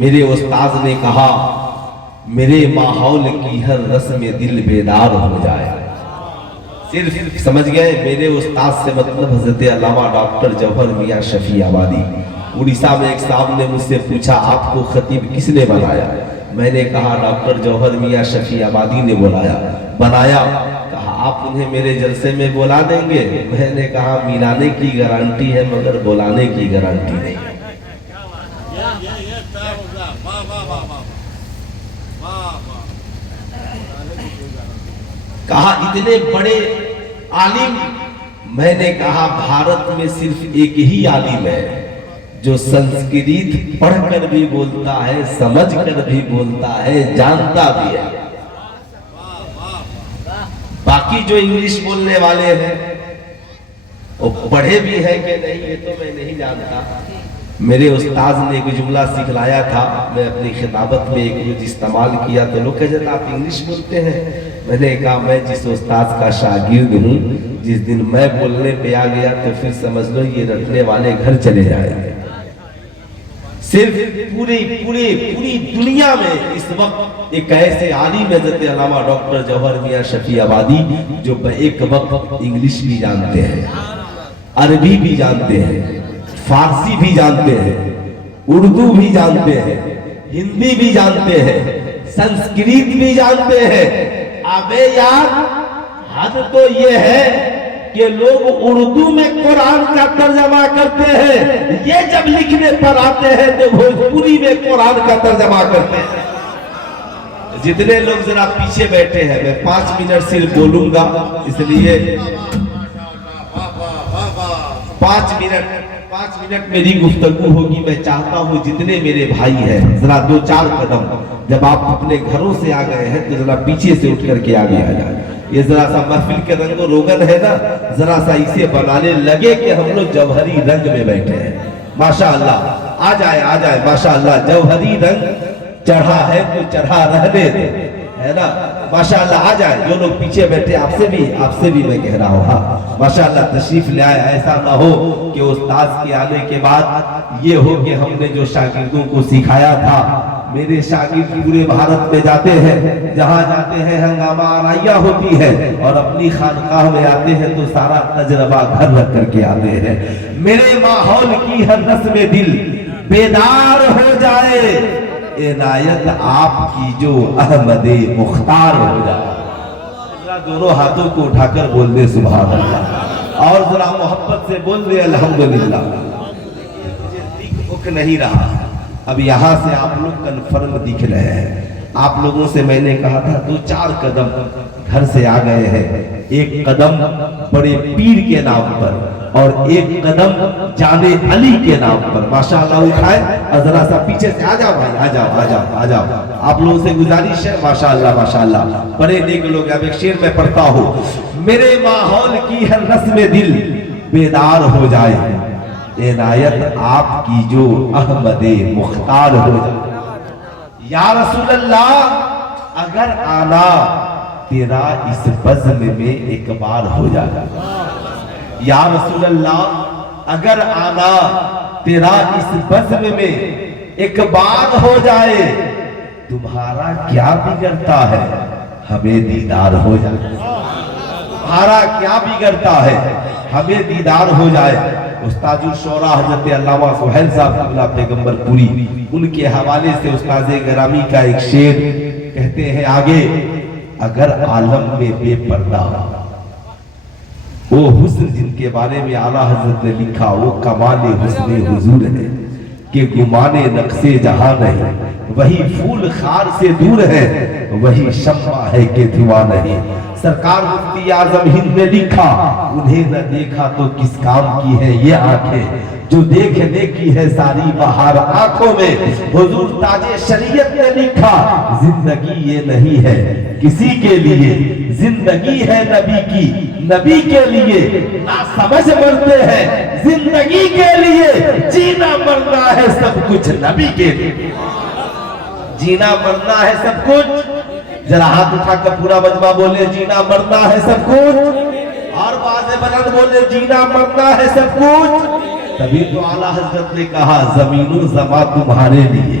میرے استاذ نے کہا میرے ماحول کی ہر رسم دل بیدار ہو جائے. صرف سمجھ گئے میرے استاذ سے مطلب حضرت علامہ ڈاکٹر جوہر میاں شفیع آبادی. اڑیسہ میں ایک صاحب نے مجھ سے پوچھا آپ کو خطیب کس نے بنایا؟ میں نے کہا ڈاکٹر جوہر میاں شفیع آبادی نے بنایا. کہا آپ انہیں میرے جلسے میں بلا دیں گے؟ میں نے کہا ملانے کی گارنٹی ہے مگر بلانے کی گارنٹی نہیں. کہا اتنے بڑے عالم. میں نے کہا بھارت میں صرف ایک ہی عالم ہے جو سنسکریت پڑھ کر بھی بولتا ہے، سمجھ کر بھی بولتا ہے، جانتا بھی ہے. باقی جو انگلش بولنے والے ہیں وہ پڑھے بھی ہیں کہ نہیں یہ تو میں نہیں جانتا. میرے استاذ نے ایک جملہ سکھلایا تھا، میں اپنی خطابت میں ایک روز استعمال کیا تو لوگ کہتے ہیں آپ انگلش بولتے ہیں. میں نے کہا میں جس استاذ کا شاگرد ہوں جس دن میں بولنے پہ آ گیا تو پھر سمجھ لو یہ رٹنے والے گھر چلے جائیں گے. صرف پوری دنیا میں اس وقت ایک ایسے عالم حضرت علامہ ڈاکٹر جوہر میاں شفیع آبادی جو ایک وقت انگلش بھی جانتے ہیں، عربی بھی جانتے ہیں، فارسی بھی جانتے ہیں، اردو بھی جانتے ہیں، ہندی بھی جانتے ہیں، سنسکریت بھی جانتے ہیں. ابے یار حد تو یہ ہے کہ لوگ اردو میں قرآن کا ترجمہ کرتے ہیں، یہ جب لکھنے پر آتے ہیں تو بھوجپوری میں قرآن کا ترجمہ کرتے ہیں. جتنے لوگ ذرا پیچھے بیٹھے ہیں میں 5 منٹ صرف بولوں گا، اس لیے 5 منٹ میری گفتگو ہوگی. میں چاہتا ہوں جتنے میرے بھائی ہیں ذرا 2-4 قدم جب آپ اپنے گھروں سے آ گئے ہیں تو ذرا پیچھے سے اٹھ کر کے آگے آ جائیں. یہ ذرا سا محفل کے رنگ و روگن ہے نا، ذرا سا اسے بنانے لگے کہ ہم لوگ جوہری رنگ میں بیٹھے ہیں. ماشاءاللہ آ جائے ماشاءاللہ. جوہری رنگ چڑھا ہے تو چڑھا رہنے دے، ہے نا. ماشاءاللہ آ جائے. جو لوگ پیچھے بیٹھے آپ سے بھی میں کہہ رہا ہوں ہاں ماشاءاللہ تشریف لے آئے. ایسا نہ ہو کہ استاذ کے آنے کے بعد یہ ہو کہ ہم نے جو شاگردوں کو سکھایا تھا. میرے شاگرد پورے بھارت میں جاتے ہیں، جہاں جاتے ہیں ہنگامہ آرائیاں ہوتی ہے اور اپنی خانقاہ میں آتے ہیں تو سارا تجربہ گھر رکھ کر کے آتے ہیں. میرے ماحول کی ہر رسم دل بیدار ہو جائے، عنایت آپ کی جو احمد مختار ہو جائے. دونوں ہاتھوں کو اٹھا کر بول دے سبحان اللہ، اور ذرا محبت سے بول دے الحمدللہ. مجھے دکھ نہیں رہا. اب یہاں سے آپ لوگ کنفرم دکھ رہے ہیں. آپ لوگوں سے میں نے کہا تھا 2-4 قدم گھر سے آ گئے ہیں. ایک قدم بڑے پیر کے نام پر اور ایک قدم جانے علی کے نام پر ماشاءاللہ اٹھائے. اور ذرا سا پیچھے سے آ جاؤ بھائی، آ جاؤ. آپ لوگوں سے گزارش ہے ماشاءاللہ بڑے نیک لوگ. اب ایک شعر میں پڑھتا ہوں. میرے ماحول کی ہر رسم دل بیدار ہو جائے، عنایت آپ کی جو احمد مختار ہو جائے. یا رسول اللہ اگر آنا تیرا اس بزم میں ایک بار ہو جائے. یا رسول اللہ اگر آنا تیرا اس بزم میں ایک بار ہو جائے، تمہارا کیا بگڑتا ہے ہمیں دیدار ہو جائے. تمہارا کیا بگڑتا ہے ہمیں دیدار ہو جائے. استاد الشورا حضرت علامہ سہیل صاحب قبلہ پیغمبر پوری، ان کے حوالے سے استاد گرامی کا ایک شعر کہتے ہیں آگے. اگر عالم میں بے پردہ وہ حسن جن کے بارے میں اعلیٰ حضرت نے لکھا وہ کمال حسن حضور ہے کہ گمان نقص جہاں نہیں، وہی پھول خار سے دور ہے، وہی شمع ہے کہ دھواں نہیں. سرکار مفتی اعظم ہند نے لکھا انہیں نہ دیکھا تو کس کام کی ہے یہ آنکھیں جو دیکھنے کی ہے ساری بہار آنکھوں میں. حضور تاج شریعت نے لکھا زندگی یہ نہیں ہے کسی کے لیے، زندگی ہے نبی کی نبی کے لیے. نہ سمجھ مرتے ہیں زندگی کے لیے، جینا مرنا ہے سب کچھ نبی کے لیے. جینا مرنا ہے سب کچھ. ذرا ہاتھ اٹھا کر پورا مجمع بولے جینا مرنا ہے سب کچھ. اور باز بلند بولے جینا مرنا ہے سب کچھ. تبھی تو اعلیٰ حضرت نے کہا زمین و زمان تمہارے لیے،